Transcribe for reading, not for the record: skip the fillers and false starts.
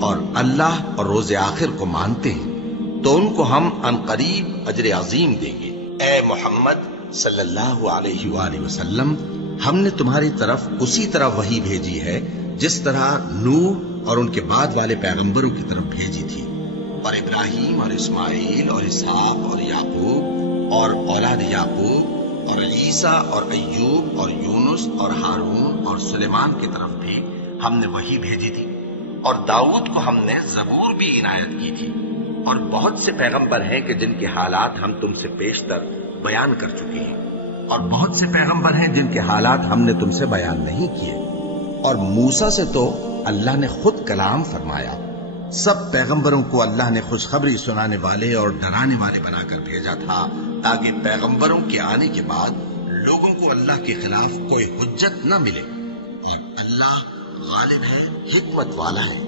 اور اللہ اور روز آخر کو مانتے ہیں تو ان کو ہم عنقریب اجر عظیم دیں گے۔ اے محمد صلی اللہ علیہ وآلہ وسلم، ہم نے تمہاری طرف اسی طرح وحی بھیجی ہے جس طرح نوح اور ان کے بعد والے پیغمبروں کی طرف بھیجی تھی، اور ابراہیم اور اسماعیل اور اسحاق اور یعقوب اور اولاد یعقوب اور عیسیٰ اور ایوب اور یونس اور ہارون اور سلیمان کی طرف بھی ہم نے وحی بھیجی تھی، اور داؤد کو ہم نے زبور بھی عنایت کی تھی، اور بہت سے پیغمبر ہیں کہ جن کے حالات ہم تم سے بیشتر بیان کر چکے ہیں، اور بہت سے پیغمبر ہیں جن کے حالات ہم نے تم سے بیان نہیں کیے، اور موسیٰ سے تو اللہ نے خود کلام فرمایا۔ سب پیغمبروں کو اللہ نے خوشخبری سنانے والے اور ڈرانے والے بنا کر بھیجا تھا تاکہ پیغمبروں کے آنے کے بعد لوگوں کو اللہ کے خلاف کوئی حجت نہ ملے، اور اللہ غالب ہے، حکمت والا ہے۔